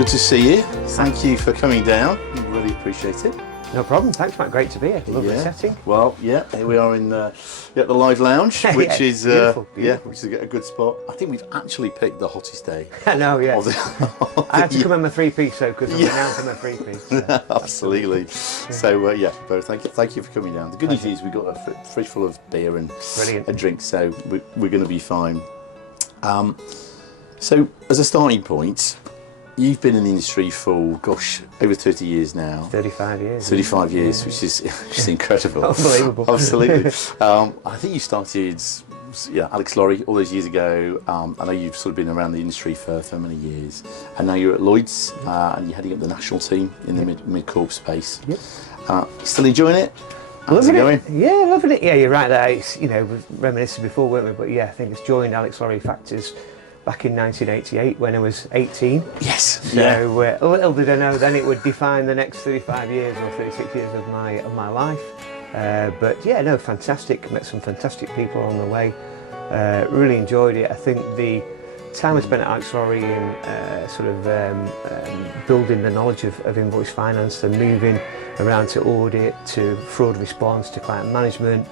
Good to see you. Thank you for coming down. Really appreciate it. No problem. Thanks, Matt. Great to be here. Lovely setting. Well, yeah, here we are in the live lounge, which is beautiful. which is a good spot. I think we've actually picked the hottest day. I know, yeah. I had to year. come in my three-piece though, because I'm renowned for my three-piece. So. Absolutely. So Bo, thank you for coming down. The good news is we've got a fridge full of beer and a drink, so we're going to be fine. So as a starting point, you've been in the industry for, gosh, over 30 years now. 35 years. 35 years, which is incredible. Unbelievable. Absolutely. I think you started, Alex Lorry, all those years ago. I know you've sort of been around the industry for many years. And now you're at Lloyd's, and you're heading up the national team in the mid-corp space. Yep. Still enjoying it? How's Loving it going? Yeah, loving it. Yeah, you're right there. It's, we've reminisced before, weren't we? But yeah, I think it's joined Alex Lorry Factors back in 1988 when I was 18. Yes. So little did I know then it would define the next 35 years or 36 years of my life. But yeah, no, fantastic. Met some fantastic people on the way. Really enjoyed it. I think the time I spent at Alex Lorry in building the knowledge of invoice finance and moving around to audit, to fraud response, to client management,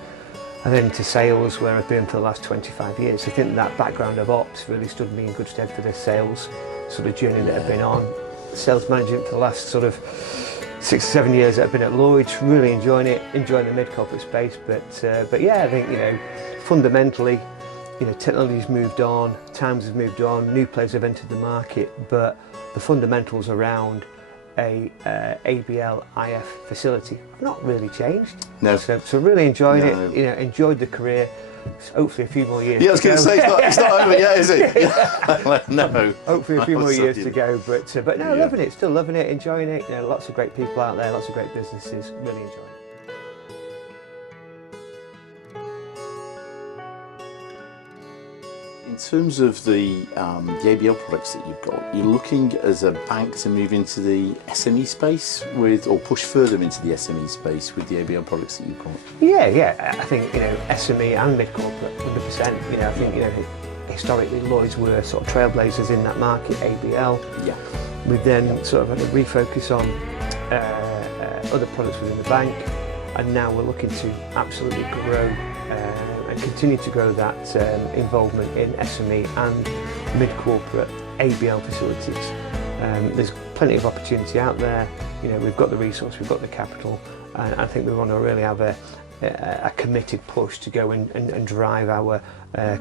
and then to sales, where I've been for the last 25 years. I think that background of ops really stood me in good stead for the sales sort of journey that I've been on. Sales management for the last sort of 6 or 7 years that I've been at Lloyd's, really enjoying it, enjoying the mid-corporate space. But yeah, I think, fundamentally, technology's moved on, times have moved on, new players have entered the market, but the fundamentals around a ABL IF facility have not really changed. No. So really enjoyed it. Enjoyed the career. Hopefully a few more years. Yeah, I was going to say it's not over yet, is it? No. Hopefully a few more years to go, but no, loving it. Still loving it, enjoying it. Lots of great people out there, lots of great businesses. Really enjoying it. In terms of the ABL products that you've got, you're looking as a bank to move into the SME space or push further into the SME space with the ABL products that you've got? Yeah. I think, SME and mid-corporate, 100%. I think, historically Lloyd's were sort of trailblazers in that market, ABL. Yeah. We've then sort of had a refocus on other products within the bank, and now we're looking to absolutely grow and continue to grow that involvement in SME and mid-corporate ABL facilities. There's plenty of opportunity out there. We've got the resource, we've got the capital, and I think we want to really have a committed push to go and drive our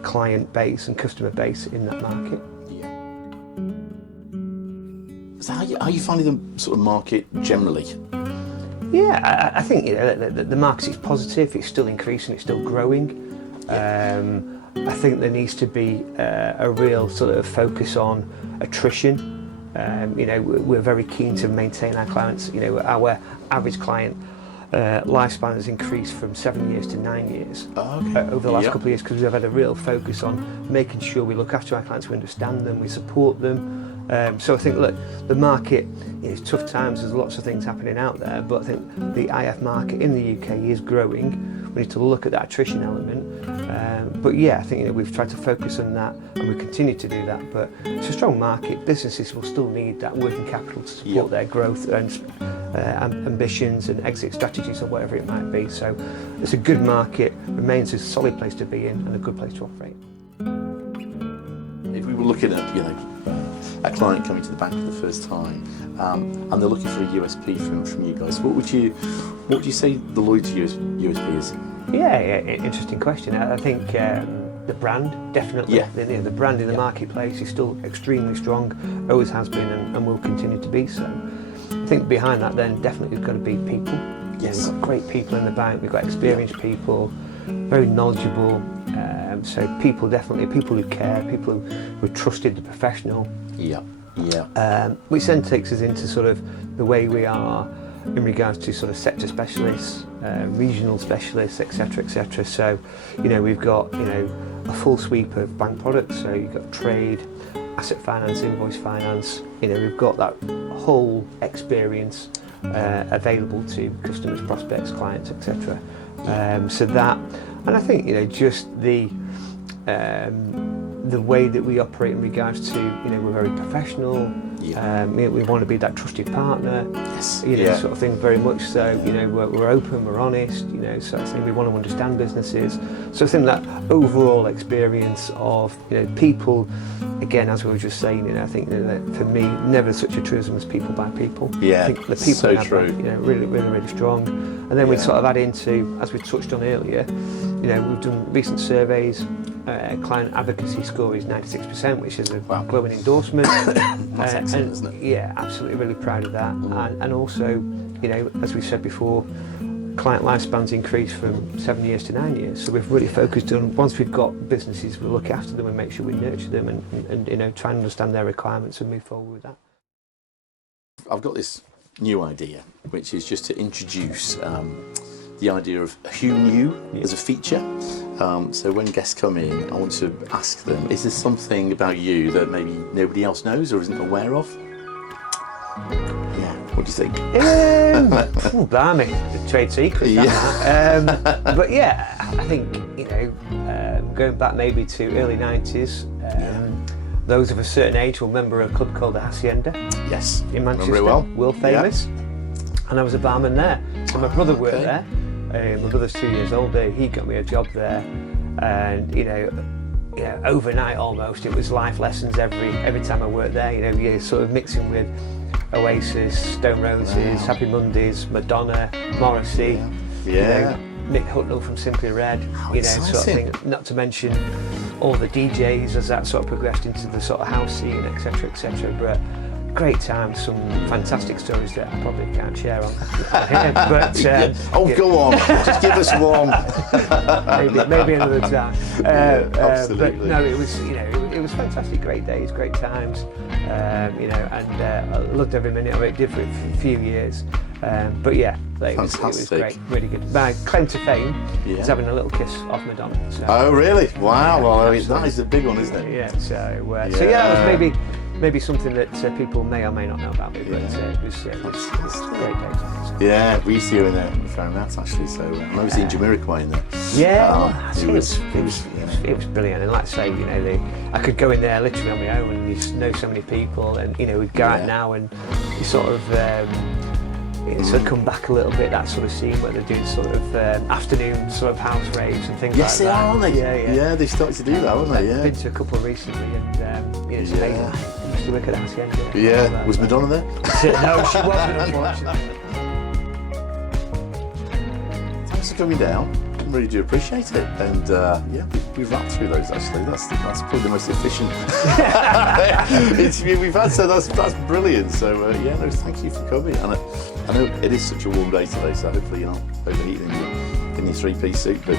client base and customer base in that market. Yeah. So how are you finding the sort of market generally? Yeah, I think the market is positive. It's still increasing. It's still growing. I think there needs to be a real sort of focus on attrition. We're very keen to maintain our clients. Our average client lifespan has increased from 7 years to 9 years over the last couple of years, because we've had a real focus on making sure we look after our clients, we understand them, we support them. So I think, look, the market, it's tough times, there's lots of things happening out there, but I think the IF market in the UK is growing. We need to look at that attrition element. But yeah, I think we've tried to focus on that, and we continue to do that. But it's a strong market. Businesses will still need that working capital to support their growth and ambitions and exit strategies or whatever it might be. So it's a good market, remains a solid place to be in and a good place to operate. If we were looking at, a client coming to the bank for the first time, and they're looking for a USP from you guys, what would you say the Lloyd's USP is? Yeah, interesting question. I think the brand, definitely. The brand in the marketplace is still extremely strong, always has been, and will continue to be so. I think behind that then definitely there's got to be people. Yes. We've got great people in the bank, we've got experienced people, very knowledgeable, so people who care, people who are trusted, the professional. Which then takes us into sort of the way we are in regards to sort of sector specialists, regional specialists, etc., etc. So, we've got, a full sweep of bank products. So you've got trade, asset finance, invoice finance. We've got that whole experience available to customers, prospects, clients, etc. So that, and I think just the way that we operate in regards to we're very professional. Yeah. We want to be that trusted partner. Yes. You know, Yeah. sort of thing. Very much so. You know, we're open, we're honest. You know, sort of thing. We want to understand businesses. So I think that overall experience of, you know, people. Again, as we were just saying, you know, I think, you know, that for me, never such a truism as people by people. Yeah, I think the people so in our true. brand, you know, really strong. And then we sort of add into, as we touched on earlier, you know, we've done recent surveys. Client advocacy score is 96%, which is a glowing endorsement. That's excellent, isn't it? Yeah, absolutely, really proud of that. And also, you know, as we said before, client lifespans increased from 7 years to 9 years. So we've really focused on, once we've got businesses, we look after them and make sure we nurture them and you know, try and understand their requirements and move forward with that. I've got this new idea, which is just to introduce the idea of who knew as a feature. So when guests come in, I want to ask them, is there something about you that maybe nobody else knows or isn't aware of? Yeah, what do you think? Blimey, the trade secret. But yeah, I think, you know, going back maybe to early 90s, those of a certain age will remember a club called the Hacienda. Yes, in Manchester, very well. world famous. And I was a barman there. So my brother worked there. My brother's 2 years older. He got me a job there, and you know, overnight almost, it was life lessons every time I worked there. You know, you're sort of mixing with Oasis, Stone Roses, Happy Mondays, Madonna, Morrissey. You know, Nick Hucknall from Simply Red. You know, sort of thing. Not to mention all the DJs as that sort of progressed into the sort of house scene, etc., etc. But great time, some fantastic stories that I probably can't share on here. But go on, just give us one. maybe another time. Absolutely. But no, it was, you know, it was fantastic, great days, great times. You know, and I loved every minute of it. Did for a few years. But yeah, it was great, really good. My claim to fame is having a little kiss off Madonna. So. Oh really? Wow. Well, that is a big one, isn't it? Yeah. So that was maybe something that people may or may not know about me, but it was great days. Yeah, we used to go in there a fair amount actually. So I remember seeing Jamiroquai in there. Yeah, it was brilliant. And like I say, you know, I could go in there literally on my own, and you know so many people, and you know, we'd go out now and you sort of. Sort of come back a little bit, that sort of scene where they're doing sort of afternoon sort of house raves and things like that. Yes, they are, aren't they? Yeah, they started to do that, haven't they? Yeah. I've been to a couple recently, and it's amazing. I used to work at the Hacienda. Yeah, was Madonna there? No, she wasn't, unfortunately. Thanks for coming down. I really do appreciate it, and we've wrapped through those actually. That's probably the most efficient interview we've had. So that's brilliant. So no, thank you for coming. And I know it is such a warm day today, so hopefully you're not overheating in your three-piece suit. But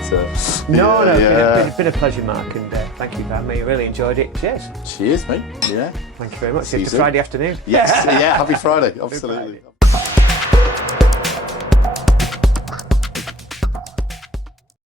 no, it's been a pleasure, Mark, and thank you for having me. I really enjoyed it. Cheers. Cheers, mate. Yeah. Thank you very much. See you Friday afternoon. Yes. Yeah. Happy Friday. Absolutely.